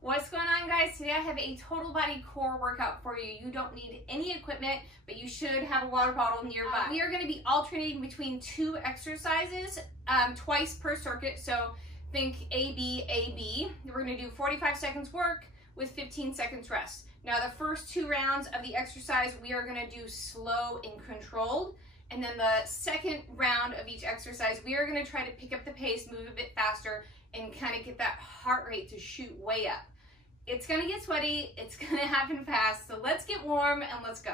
What's going on, guys? Today I have a total body core workout for you. You don't need any equipment, but you should have a water bottle nearby. We are going to be alternating between two exercises twice per circuit. So think A, B, A, B. We're going to do 45 seconds work with 15 seconds rest. Now the first two rounds of the exercise, we are going to do slow and controlled. And then the second round of each exercise, we are going to try to pick up the pace, move a bit faster, and kind of get that heart rate to shoot way up. It's going to get sweaty, it's going to happen fast, so let's get warm and let's go.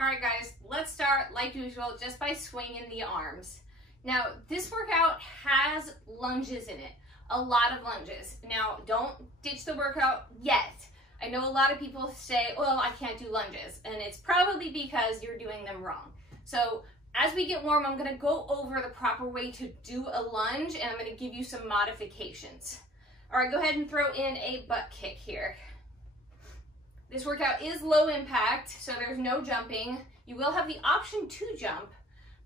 Alright guys, let's start like usual just by swinging the arms. Now this workout has lunges in it, a lot of lunges. Now don't ditch the workout yet. I know a lot of people say, well, I can't do lunges, and it's probably because you're doing them wrong. So as we get warm, I'm gonna go over the proper way to do a lunge, and I'm gonna give you some modifications. All right, go ahead and throw in a butt kick here. This workout is low impact, so there's no jumping. You will have the option to jump,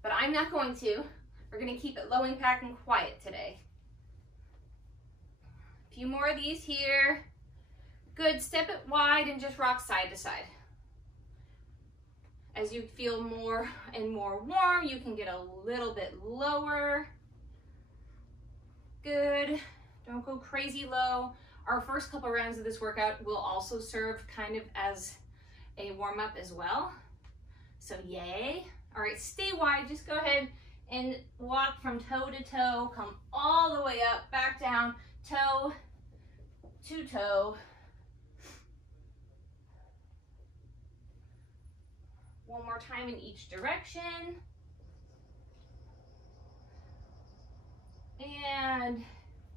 but I'm not going to. We're gonna keep it low impact and quiet today. A few more of these here. Good, step it wide and just rock side to side. As you feel more and more warm, you can get a little bit lower. Good, don't go crazy low. Our first couple rounds of this workout will also serve kind of as a warm up as well. So yay. All right, stay wide, just go ahead and walk from toe to toe, come all the way up, back down, toe to toe. One more time in each direction. And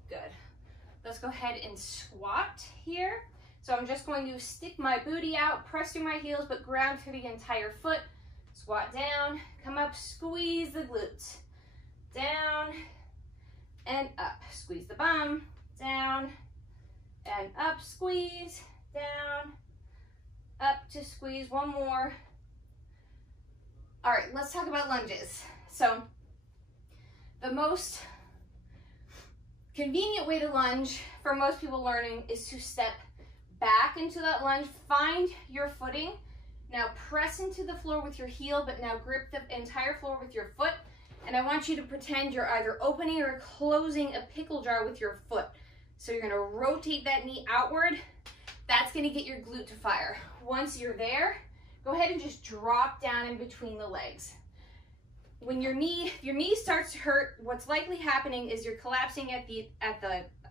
good. Let's go ahead and squat here. So I'm just going to stick my booty out, press through my heels, but ground through the entire foot. Squat down, come up, squeeze the glutes. Down and up. Squeeze the bum, down and up, squeeze, down, up to squeeze. One more. All right, let's talk about lunges. So the most convenient way to lunge for most people learning is to step back into that lunge, find your footing. Now press into the floor with your heel, but now grip the entire floor with your foot. And I want you to pretend you're either opening or closing a pickle jar with your foot. So you're gonna rotate that knee outward. That's gonna get your glute to fire. Once you're there, go ahead and just drop down in between the legs. When your knee starts to hurt, what's likely happening is you're collapsing at the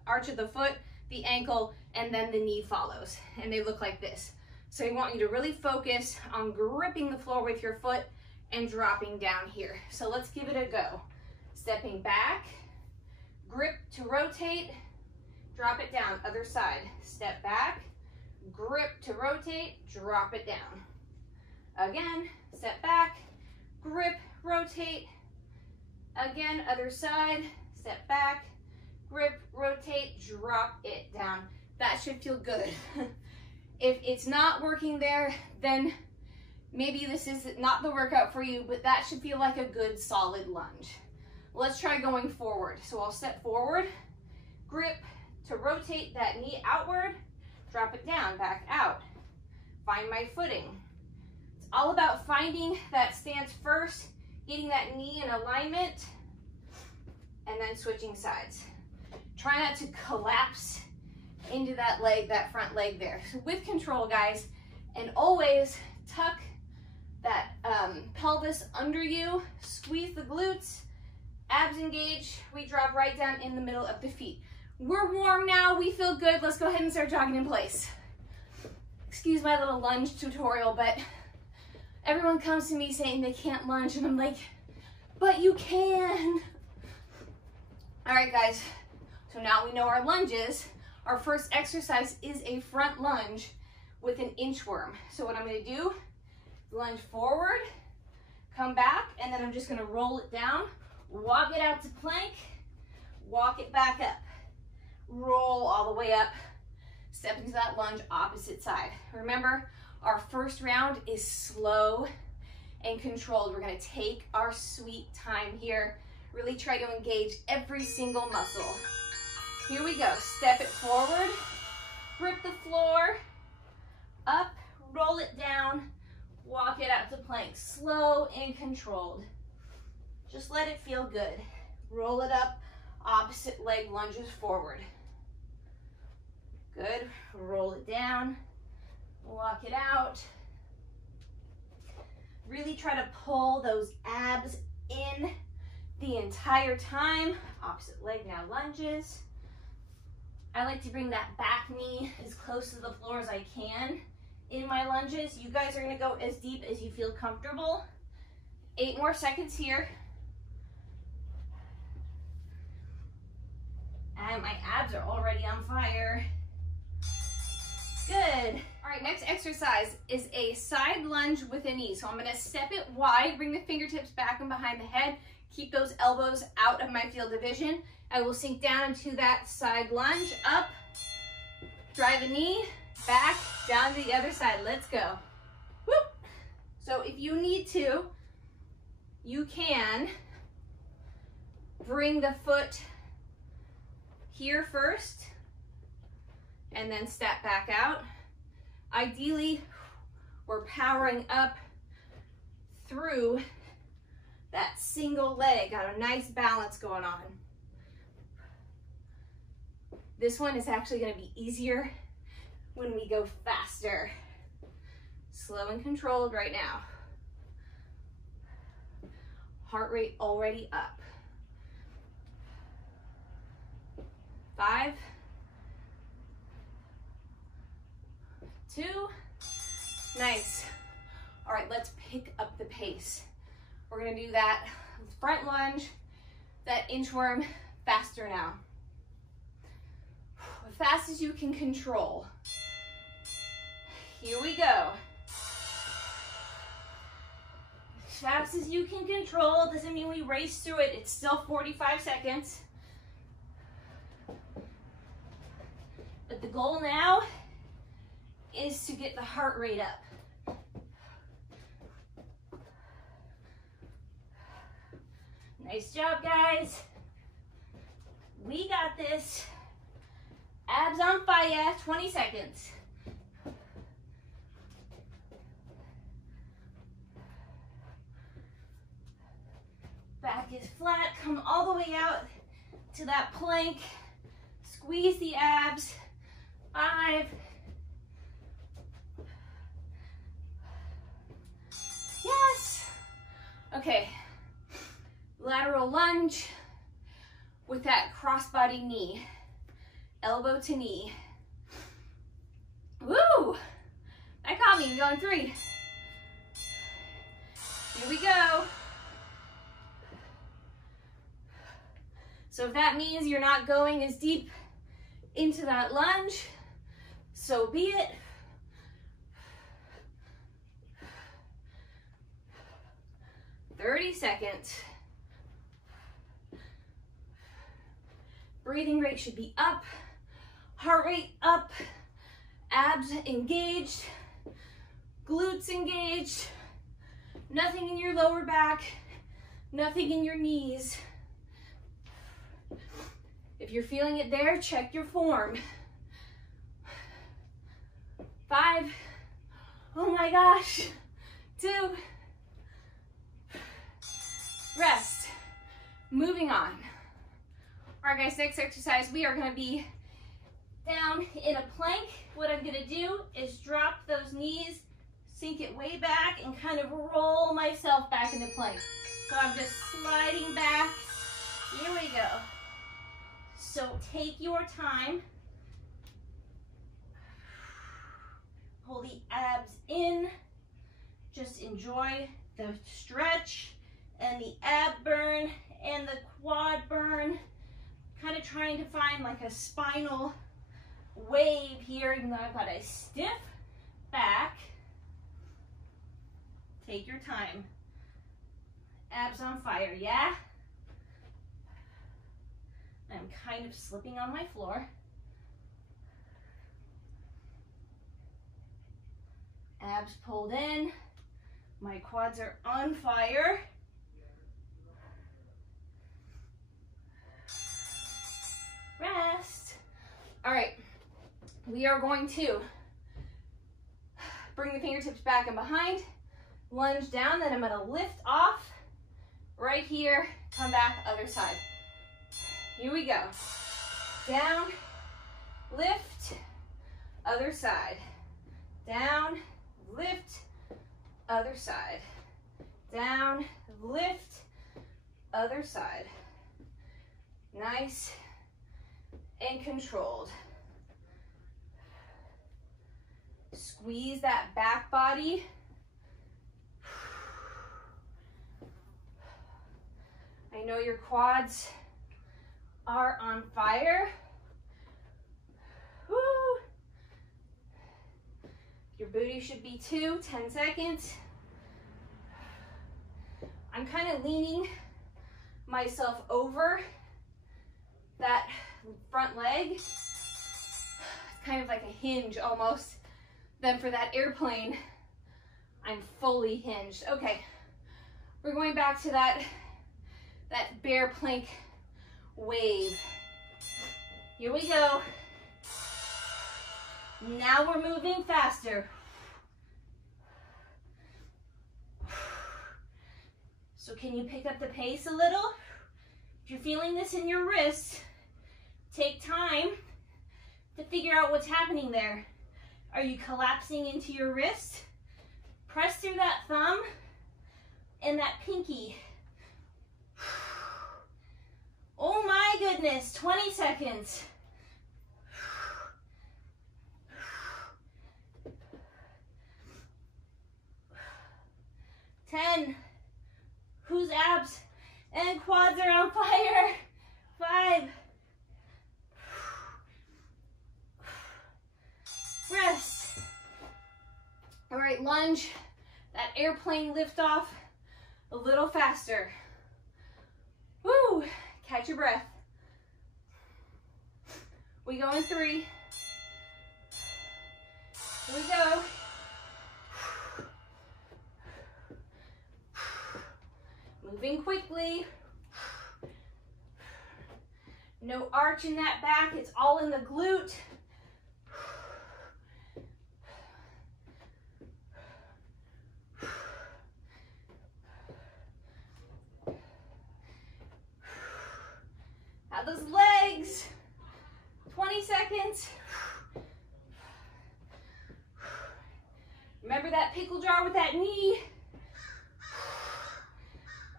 arch of the foot, the ankle, and then the knee follows, and they look like this. So I want you to really focus on gripping the floor with your foot and dropping down here. So let's give it a go. Stepping back, grip to rotate, drop it down, other side. Step back, grip to rotate, drop it down. Again, step back, grip, rotate. Again, other side, step back, grip, rotate, drop it down. That should feel good. If it's not working there, then maybe this is not the workout for you, but that should feel like a good solid lunge. Let's try going forward. So I'll step forward, grip to rotate that knee outward, drop it down, back out. Find my footing. All about finding that stance first, getting that knee in alignment, and then switching sides. Try not to collapse into that leg, that front leg there. So with control, guys, and always tuck that pelvis under you, squeeze the glutes, abs engage, we drop right down in the middle of the feet. We're warm now, we feel good, let's go ahead and start jogging in place. Excuse my little lunge tutorial, but everyone comes to me saying they can't lunge, and I'm like, but you can. All right, guys, so now we know our lunges. Our first exercise is a front lunge with an inchworm. So what I'm gonna do, lunge forward, come back, and then I'm just gonna roll it down, walk it out to plank, walk it back up, roll all the way up, step into that lunge opposite side. Remember, our first round is slow and controlled. We're gonna take our sweet time here. Really try to engage every single muscle. Here we go, step it forward, grip the floor, up, roll it down, walk it out to plank, slow and controlled. Just let it feel good. Roll it up, opposite leg lunges forward. Good, roll it down, walk it out. Really try to pull those abs in the entire time. Opposite leg now lunges. I like to bring that back knee as close to the floor as I can in my lunges. You guys are gonna go as deep as you feel comfortable. 8 more seconds here. And my abs are already on fire. Good. All right, next exercise is a side lunge with a knee. So I'm gonna step it wide, bring the fingertips back and behind the head, keep those elbows out of my field of vision. I will sink down into that side lunge, up, drive a knee, back, down to the other side. Let's go. Whoop. So if you need to, you can bring the foot here first and then step back out. Ideally, we're powering up through that single leg. Got a nice balance going on. This one is actually going to be easier when we go faster. Slow and controlled right now. Heart rate already up. 5, 2, nice. All right, let's pick up the pace. We're gonna do that front lunge, that inchworm faster now. As fast as you can control. Here we go. As fast as you can control, doesn't mean we race through it. It's still 45 seconds. But the goal now is to get the heart rate up. Nice job, guys. We got this. Abs on fire, 20 seconds. Back is flat, come all the way out to that plank. Squeeze the abs. 5. Yes. Okay. Lateral lunge with that crossbody knee. Elbow to knee. Woo! That caught me. I'm going 3. Here we go. So if that means you're not going as deep into that lunge, so be it. "30 seconds. Breathing rate should be up, heart rate up, abs engaged, glutes engaged, nothing in your lower back, nothing in your knees. If you're feeling it there, check your form. 5, oh my gosh, 2, rest, moving on. All right, guys, next exercise, we are gonna be down in a plank. What I'm gonna do is drop those knees, sink it way back, and kind of roll myself back into plank. So I'm just sliding back. Here we go. So take your time. Pull the abs in. Just enjoy the stretch and the ab burn and the quad burn. Kind of trying to find like a spinal wave here, even though I've got a stiff back. Take your time. Abs on fire, yeah? I'm kind of slipping on my floor. Abs pulled in, My quads are on fire. Rest. All right, we are going to bring the fingertips back and behind, lunge down, then I'm gonna lift off right here, come back, other side. Here we go. Down, lift, other side. Down, lift, other side. Down, lift, other side. Nice and controlled. Squeeze that back body. I know your quads are on fire. Woo. Your booty should be too. 10 seconds. I'm kind of leaning myself over that front leg. It's kind of like a hinge almost. Then for that airplane, I'm fully hinged. Okay, we're going back to that bear plank wave. Here we go. Now we're moving faster. So can you pick up the pace a little? If you're feeling this in your wrist, take time to figure out what's happening there. Are you collapsing into your wrist? Press through that thumb and that pinky. Oh my goodness, 20 seconds. Ten. Whose abs and quads are on fire? 5. Rest. All right, lunge, that airplane lift off a little faster. Woo, catch your breath. We go in 3. Here we go. Moving quickly. No arch in that back, it's all in the glute. Now those legs, 20 seconds. Remember that pickle jar with that knee?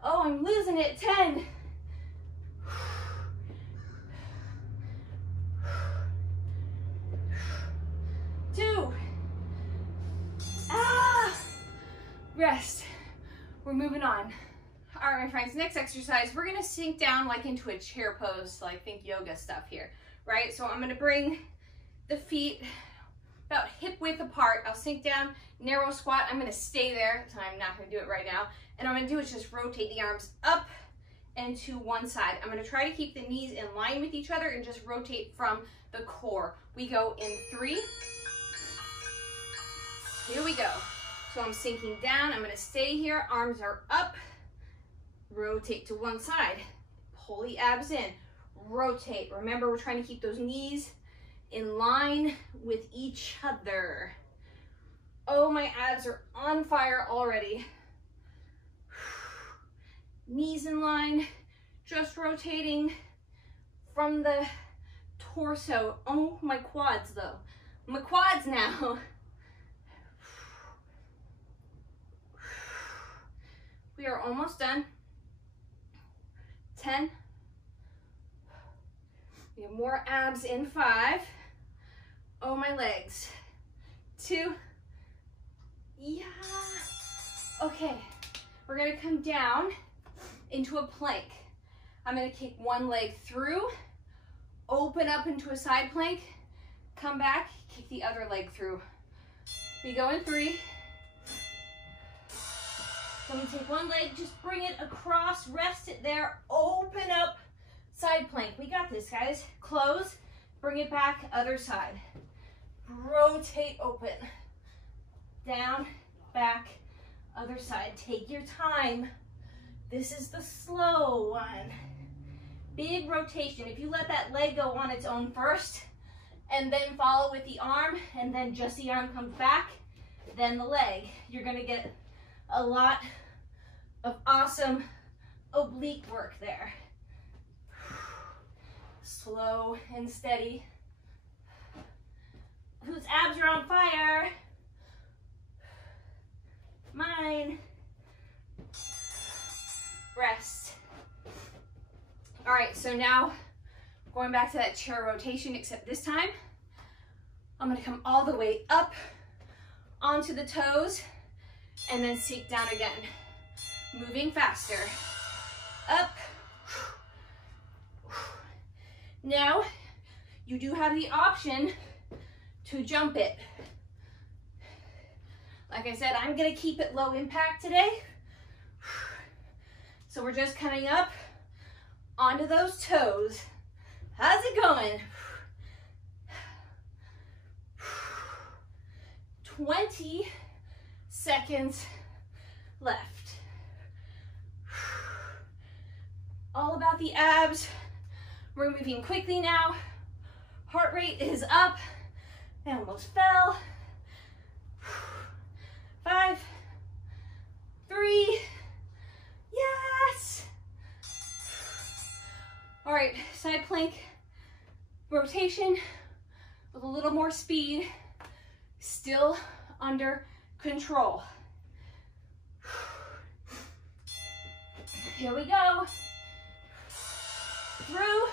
Oh, I'm losing it. 10. Two. Rest. We're moving on. All right, my friends, next exercise, we're gonna sink down like into a chair pose, like think yoga stuff here, right? So I'm gonna bring the feet about hip width apart. I'll sink down, narrow squat. I'm gonna stay there, so I'm not gonna do it right now. And I'm gonna do is just rotate the arms up and to one side. I'm gonna try to keep the knees in line with each other and just rotate from the core. We go in 3. Here we go. So I'm sinking down, I'm gonna stay here, arms are up, rotate to one side, pull the abs in, rotate. Remember, we're trying to keep those knees in line with each other. Oh, my abs are on fire already. Knees in line, just rotating from the torso. Oh, my quads though. My quads now. We are almost done. 10. We have more abs in 5. Oh, my legs. 2. Yeah. Okay, we're gonna come down into a plank. I'm gonna kick one leg through, open up into a side plank, come back, kick the other leg through. We go in 3. So we take one leg, just bring it across, rest it there, open up, side plank. We got this, guys. Close, bring it back, other side. Rotate open. Down, back, Other side, take your time. This is the slow one. Big rotation. If you let that leg go on its own first, and then follow with the arm, and then just the arm comes back, then the leg, you're gonna get a lot of awesome oblique work there. Slow and steady. Whose abs are on fire? Mine. Rest. All right, so now going back to that chair rotation, except this time, I'm gonna come all the way up onto the toes and then sink down again. Moving faster. Up. Now, you do have the option to jump it. Like I said, I'm gonna keep it low impact today. So we're just coming up onto those toes. How's it going? 20 seconds left. All about the abs. We're moving quickly now. Heart rate is up. I almost fell. 5, 3, yes. All right, side plank rotation with a little more speed, still under control. Here we go. Through.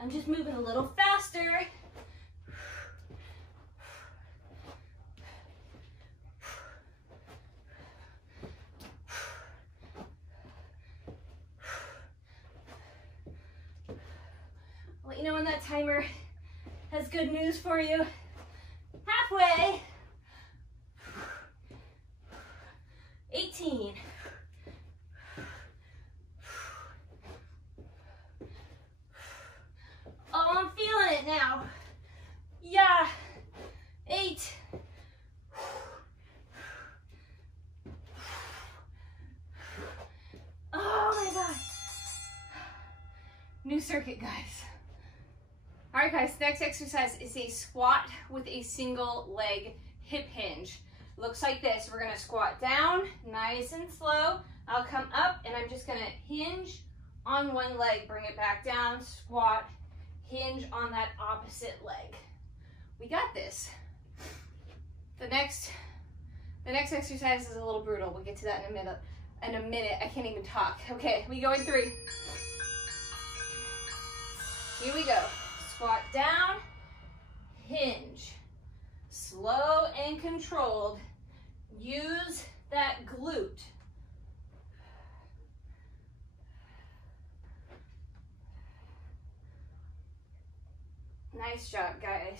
I'm just moving a little faster. I'll let you know when that timer has good news for you. Halfway. 18. Oh, I'm feeling it now. Yeah. 8. Oh my God. New circuit, guys. All right, guys, next exercise is a squat with a single leg hip hinge. Looks like this. We're gonna squat down, nice and slow. I'll come up and I'm just gonna hinge on one leg, bring it back down, squat, hinge on that opposite leg. We got this. The next exercise is a little brutal. We'll get to that in a minute. I can't even talk. Okay, we go in 3. Here we go. Squat down, hinge. Slow and controlled. Use that glute. Nice job, guys.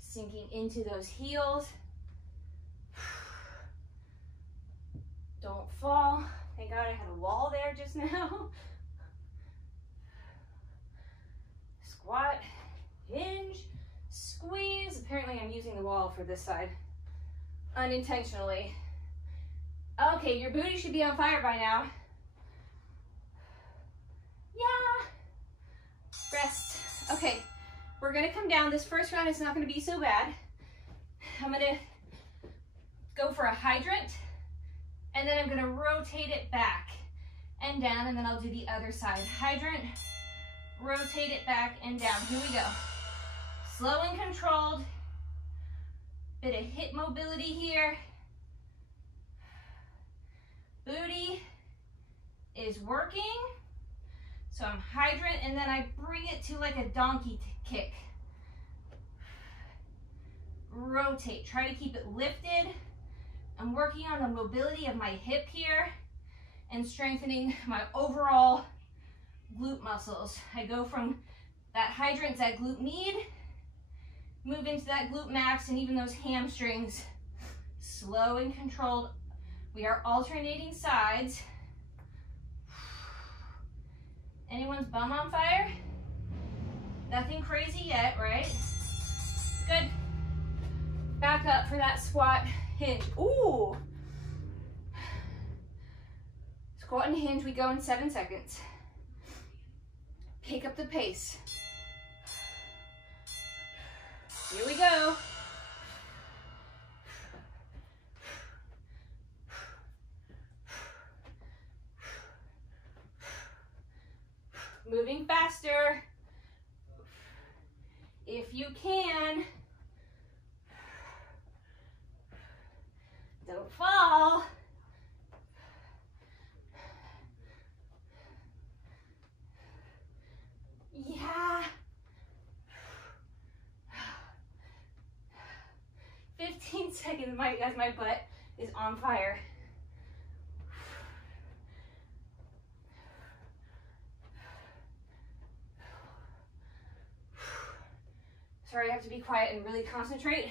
Sinking into those heels. Don't fall. Thank God I had a wall there just now. Squat, hinge, squeeze. Apparently I'm using the wall for this side unintentionally. Okay, your booty should be on fire by now. Yeah. Rest. Okay, we're gonna come down. This first round is not gonna be so bad. I'm gonna go for a hydrant, and then I'm gonna rotate it back and down, and then I'll do the other side. Hydrant, rotate it back and down. Here we go. Slow and controlled. Bit of hip mobility here. Booty is working. So I'm hydrant, and then I bring it to like a donkey kick. Rotate. Try to keep it lifted. I'm working on the mobility of my hip here and strengthening my overall glute muscles. I go from that hydrant, that glute med, move into that glute max, and even those hamstrings. Slow and controlled. We are alternating sides. Anyone's bum on fire? Nothing crazy yet, right? Good. Back up for that squat hinge. Ooh. Squat and hinge, we go in 7 seconds. Pick up the pace. Here we go. Moving faster. If you can. Don't fall. Yeah. 15 seconds, as my butt is on fire. Sorry, I have to be quiet and really concentrate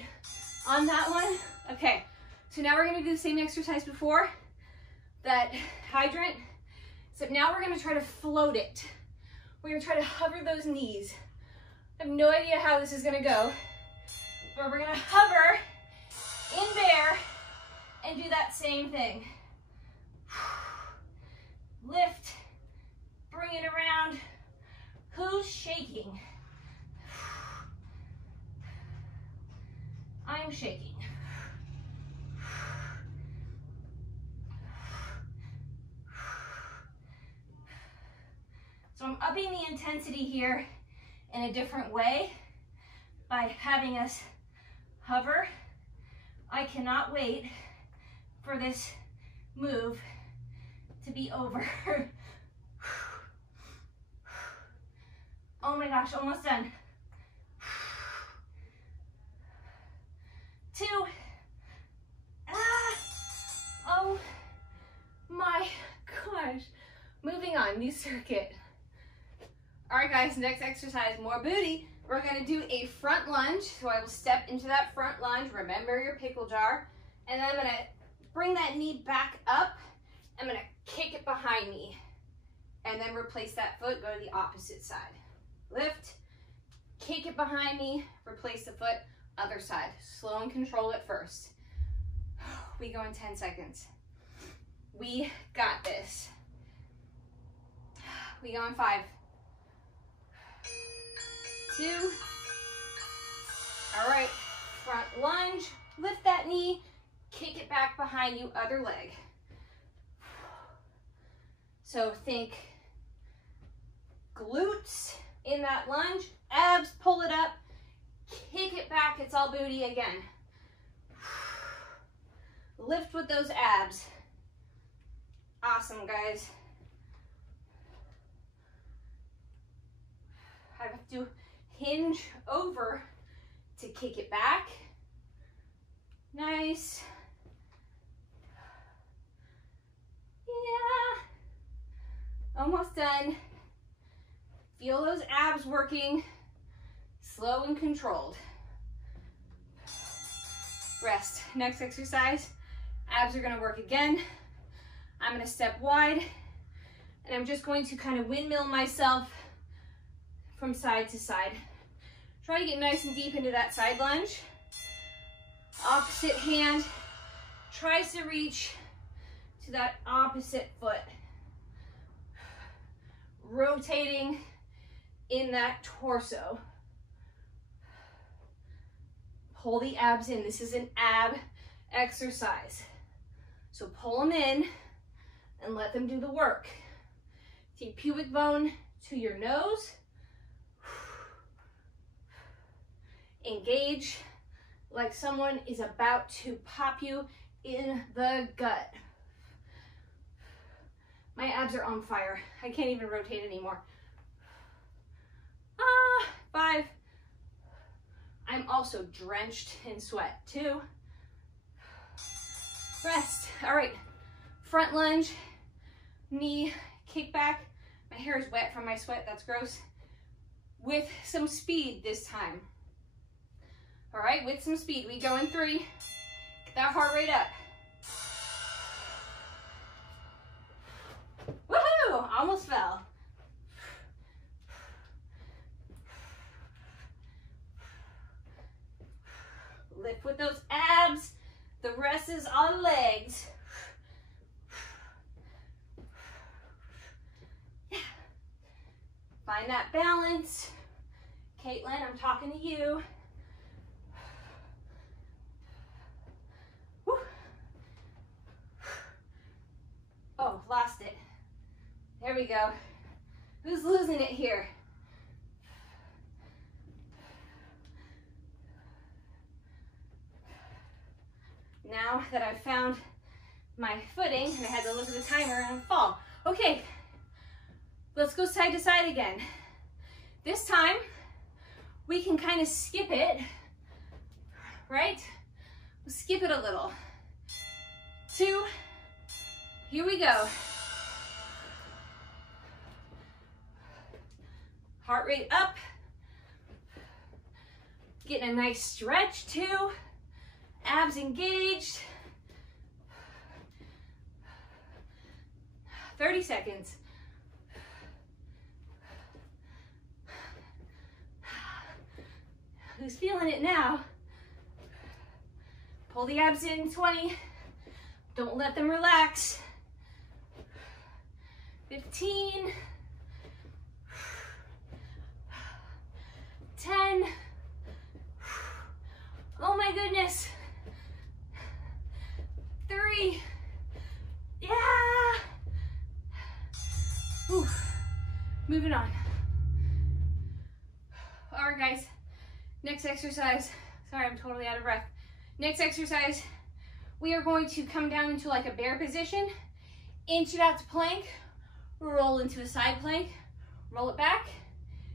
on that one. Okay, so now we're gonna do the same exercise before, that hydrant, except now we're gonna try to float it. We're gonna try to hover those knees. I have no idea how this is gonna go, but we're gonna hover in bear and do that same thing. Lift, bring it around. Who's shaking? I'm shaking. So I'm upping the intensity here in a different way by having us hover. I cannot wait for this move to be over. Oh my gosh, almost done. 2. Oh my gosh. Moving on, new circuit. All right guys, next exercise, more booty. We're gonna do a front lunge. So I will step into that front lunge. Remember your pickle jar. And then I'm gonna bring that knee back up. I'm gonna kick it behind me. And then replace that foot, go to the opposite side. Lift, kick it behind me, replace the foot, other side. Slow and control it first. We go in 10 seconds. We got this. We go in 5, 2. All right, front lunge, lift that knee, kick it back behind you, other leg. So think glutes in that lunge, abs, pull it up, kick it back, it's all booty again. Lift with those abs. Awesome, guys. I have to hinge over to kick it back. Nice. Yeah. Almost done. Feel those abs working. Slow and controlled. Rest. Next exercise. Abs are gonna work again. I'm gonna step wide and I'm just going to kind of windmill myself from side to side. Try to get nice and deep into that side lunge. Opposite hand tries to reach to that opposite foot. Rotating in that torso. Pull the abs in. This is an ab exercise. So pull them in and let them do the work. Take pubic bone to your nose. Engage like someone is about to pop you in the gut. My abs are on fire. I can't even rotate anymore. 5. I'm also drenched in sweat. 2. Rest. All right. Front lunge, knee, kick back. My hair is wet from my sweat. That's gross. With some speed this time. All right, with some speed. We go in 3. Get that heart rate up. Woohoo! Almost fell. Lift with those abs. The rest is on legs. Yeah. Find that balance. Caitlin, I'm talking to you. Woo. Oh, lost it. There we go. Who's losing it here? Now that I've found my footing, and I had to look at the timer and fall. Okay, let's go side to side again. This time, we can kind of skip it, right? We'll skip it a little. 2, here we go. Heart rate up. Getting a nice stretch too. Abs engaged. 30 seconds. Who's feeling it now? Pull the abs in, 20. Don't let them relax. 15. 10. Oh my goodness. 3. Yeah. Whew. Moving on. All right, guys. Next exercise. Sorry, I'm totally out of breath. Next exercise, we are going to come down into like a bear position, inch it out to plank, roll into a side plank, roll it back,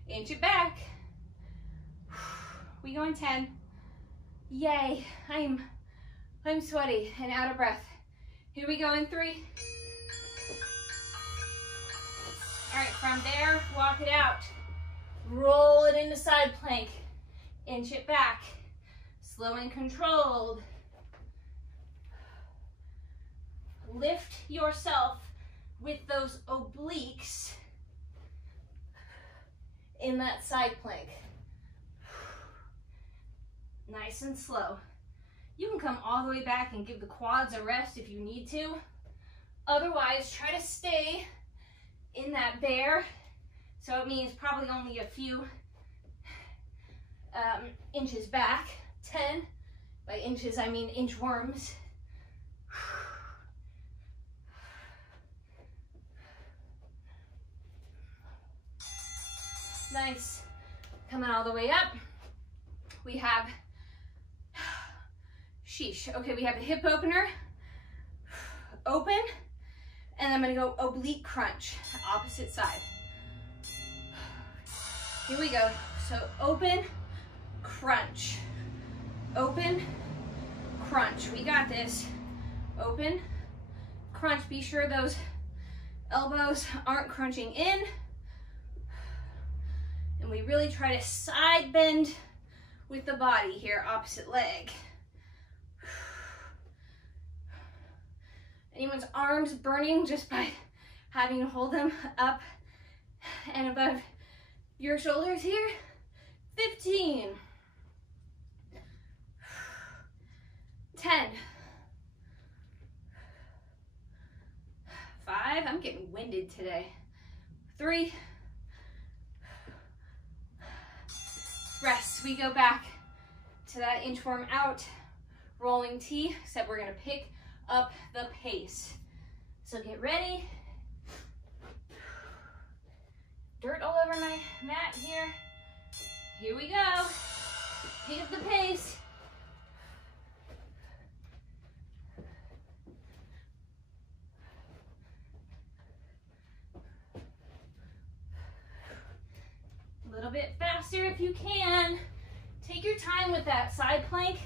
inch it back. We go in 10. Yay, I'm sweaty and out of breath. Here we go in 3. All right, from there, walk it out. Roll it into side plank, inch it back, slow and controlled. Lift yourself with those obliques in that side plank. Nice and slow. You can come all the way back and give the quads a rest if you need to. Otherwise, try to stay in that bear. So it means probably only a few inches back. 10. By inches, I mean inchworms. Nice. Coming all the way up. We have, sheesh. Okay, we have the hip opener, open, and I'm gonna go oblique crunch, opposite side. Here we go. So open, crunch, open, crunch. We got this. Open, crunch. Be sure those elbows aren't crunching in. And we really try to side bend with the body here, opposite leg. Anyone's arms burning just by having to hold them up and above your shoulders here? 15. 10. 5. I'm getting winded today. 3. Rest. We go back to that inchworm out, rolling T, except we're gonna pick up the pace. So get ready. Dirt all over my mat here. Here we go. Pick up the pace. A little bit faster if you can. Take your time with that side plank,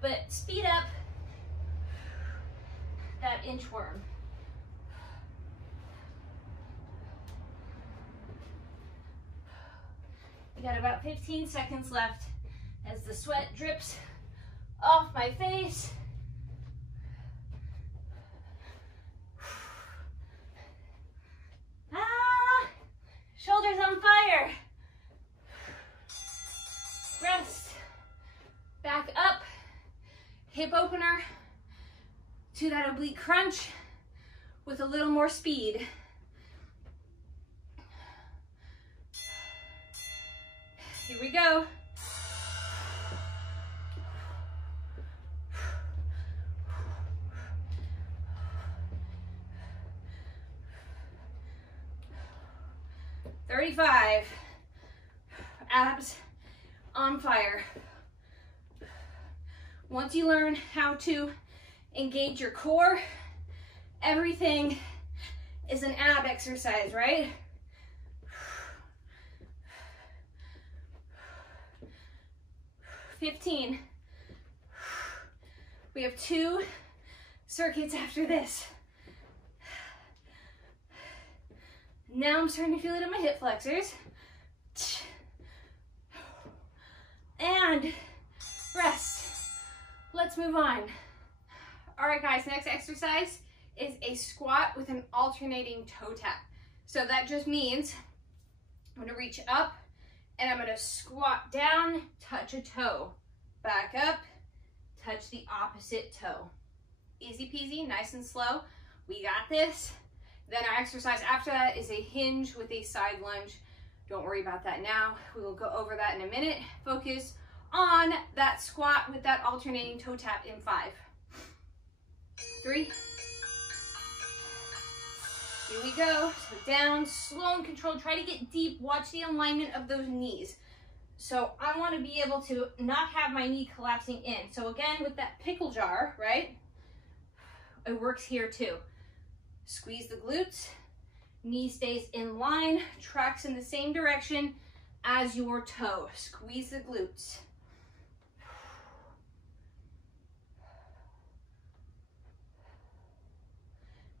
but speed up that inchworm. We got about 15 seconds left as the sweat drips off my face. Shoulders on fire. Rest. hip opener to that oblique crunch with a little more speed. Here we go. "35. Abs on fire. Once you learn how to engage your core, everything is an ab exercise, right? "15. We have 2 circuits after this. Now I'm starting to feel it in my hip flexors. And rest. Let's move on. All right, guys, next exercise is a squat with an alternating toe tap. So that just means I'm gonna reach up and I'm gonna squat down, touch a toe. Back up, touch the opposite toe. Easy peasy, nice and slow. We got this. Then our exercise after that is a hinge with a side lunge. Don't worry about that now. We will go over that in a minute. Focus on that squat with that alternating toe tap in 5, 3. Here we go. So down, slow and controlled. Try to get deep. Watch the alignment of those knees. So I want to be able to not have my knee collapsing in. So again, with that pickle jar, right? It works here too. Squeeze the glutes. Knee stays in line, tracks in the same direction as your toe. Squeeze the glutes.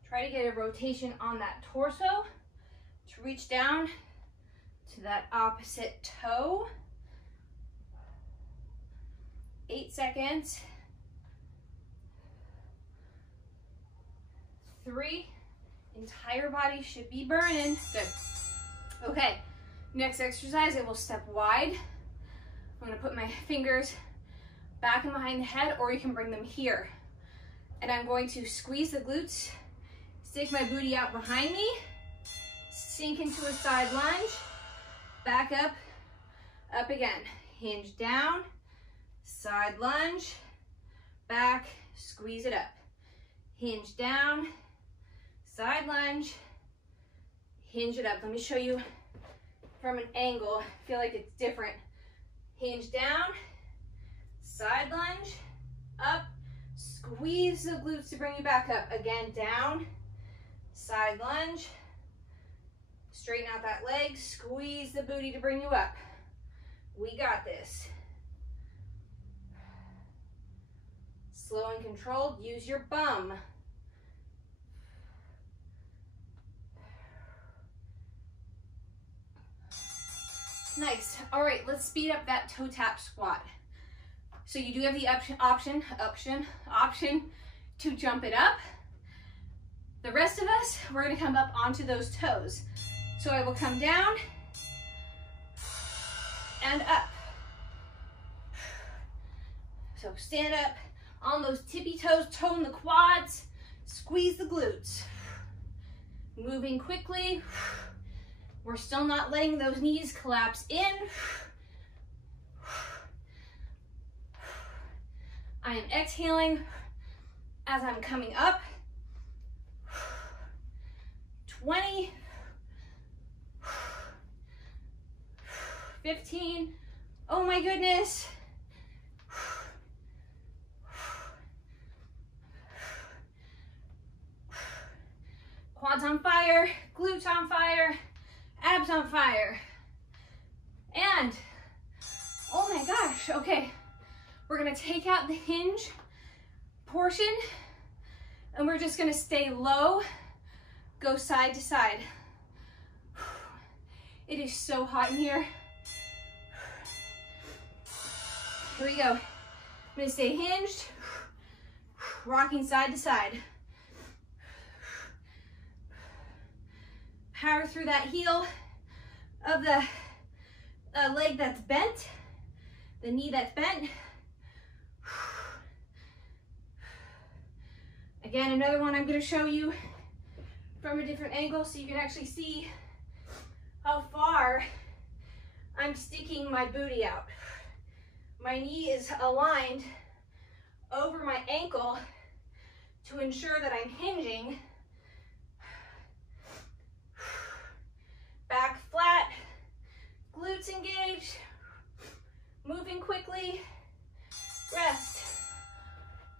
Try to get a rotation on that torso to reach down to that opposite toe. 8 seconds. 3. Entire body should be burning. Good. Okay, next exercise, I will step wide. I'm gonna put my fingers back and behind the head, or you can bring them here. And I'm going to squeeze the glutes, stick my booty out behind me, sink into a side lunge, back up, up again. Hinge down, side lunge, back, squeeze it up. Hinge down, side lunge, hinge it up. Let me show you from an angle. I feel like it's different. Hinge down, side lunge, up, squeeze the glutes to bring you back up. Again, down, side lunge, straighten out that leg, squeeze the booty to bring you up. We got this. Slow and controlled, use your bum. Nice. All right, let's speed up that toe tap squat. So you do have the option to jump it up. The rest of us, we're gonna come up onto those toes. So I will come down and up. So stand up on those tippy toes, tone the quads, squeeze the glutes. Moving quickly. We're still not letting those knees collapse in. I am exhaling as I'm coming up. 20, 15, oh my goodness. Quads on fire, glutes on fire, abs on fire. And, oh my gosh, okay. We're gonna take out the hinge portion and we're just gonna stay low, go side to side. It is so hot in here. Here we go. I'm gonna stay hinged, rocking side to side. Power through that heel of the leg that's bent, the knee that's bent. Again, another one I'm going to show you from a different angle so you can actually see how far I'm sticking my booty out. My knee is aligned over my ankle to ensure that I'm hinging. Back flat, glutes engaged, moving quickly, rest.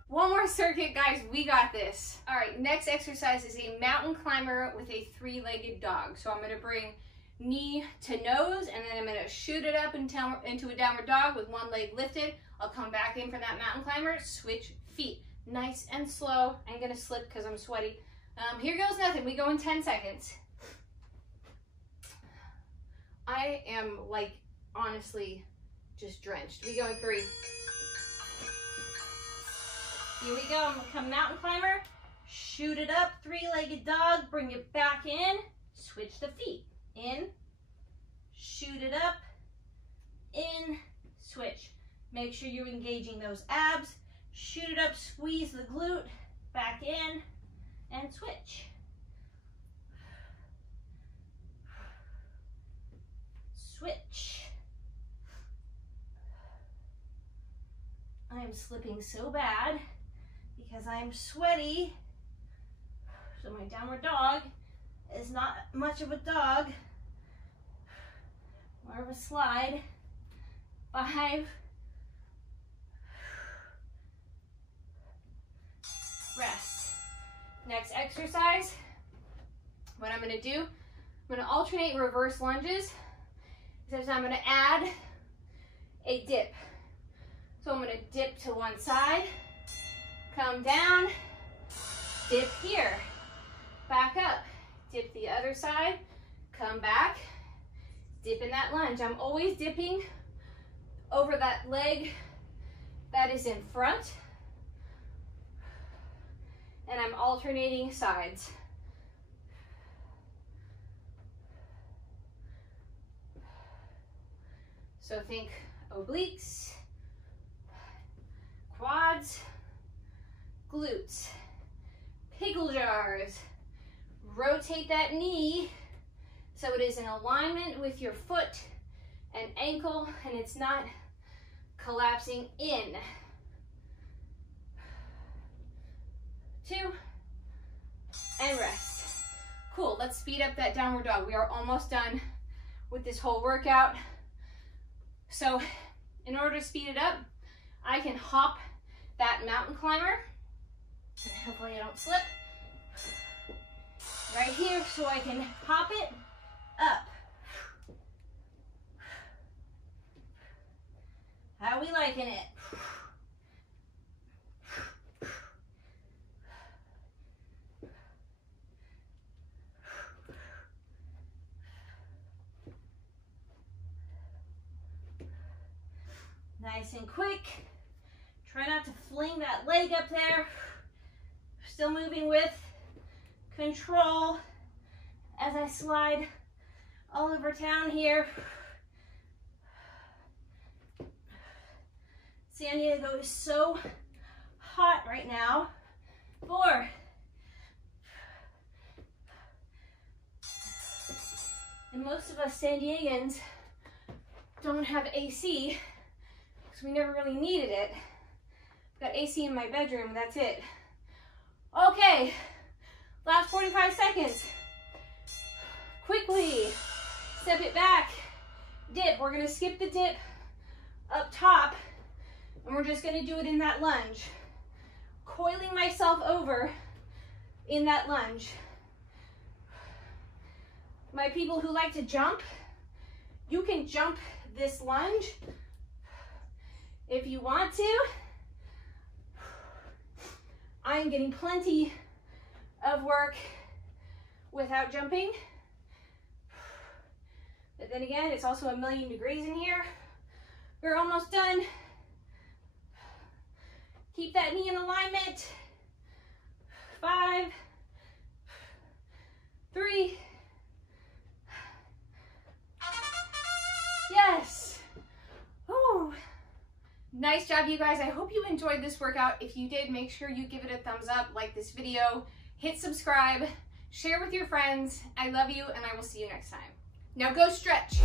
One more circuit, guys, we got this. All right, next exercise is a mountain climber with a three-legged dog. So I'm gonna bring knee to nose, and then I'm gonna shoot it up into a downward dog with one leg lifted. I'll come back in for that mountain climber, switch feet. Nice and slow. I'm gonna slip because I'm sweaty. Here goes nothing. We go in 10 seconds. I am like, honestly, just drenched. We go in 3. Here we go. I'm gonna come mountain climber, shoot it up, three-legged dog, bring it back in, switch the feet. In, shoot it up, in, switch. Make sure you're engaging those abs. Shoot it up, squeeze the glute, back in, and switch. Switch. I am slipping so bad because I'm sweaty. So my downward dog is not much of a dog, more of a slide. 5. Rest. Next exercise, what I'm gonna do, I'm gonna alternate reverse lunges. This time I'm gonna add a dip. So I'm gonna dip to one side, come down, dip here, back up, dip the other side, come back, dip in that lunge. I'm always dipping over that leg that is in front, and I'm alternating sides. So think obliques, quads, glutes, pickle jars. Rotate that knee so it is in alignment with your foot and ankle and it's not collapsing in. 2, and rest. Cool, let's speed up that downward dog. We are almost done with this whole workout. So in order to speed it up, I can hop that mountain climber, and hopefully I don't slip, right here, so I can hop it up. How we liking it? Nice and quick. Try not to fling that leg up there. Still moving with control as I slide all over town here. San Diego is so hot right now. 4. And most of us San Diegans don't have AC, because we never really needed it. I've got AC in my bedroom, that's it. Okay, last 45 seconds. Quickly, step it back, dip. We're gonna skip the dip up top, and we're just gonna do it in that lunge. Coiling myself over in that lunge. My people who like to jump, you can jump this lunge if you want to. I'm getting plenty of work without jumping. But then again, it's also 1,000,000 degrees in here. We're almost done. Keep that knee in alignment. 5, 3. Yes. Ooh. Nice job, you guys. I hope you enjoyed this workout. If you did, make sure you give it a thumbs up, like this video, hit subscribe, share with your friends. I love you, and I will see you next time. Now go stretch.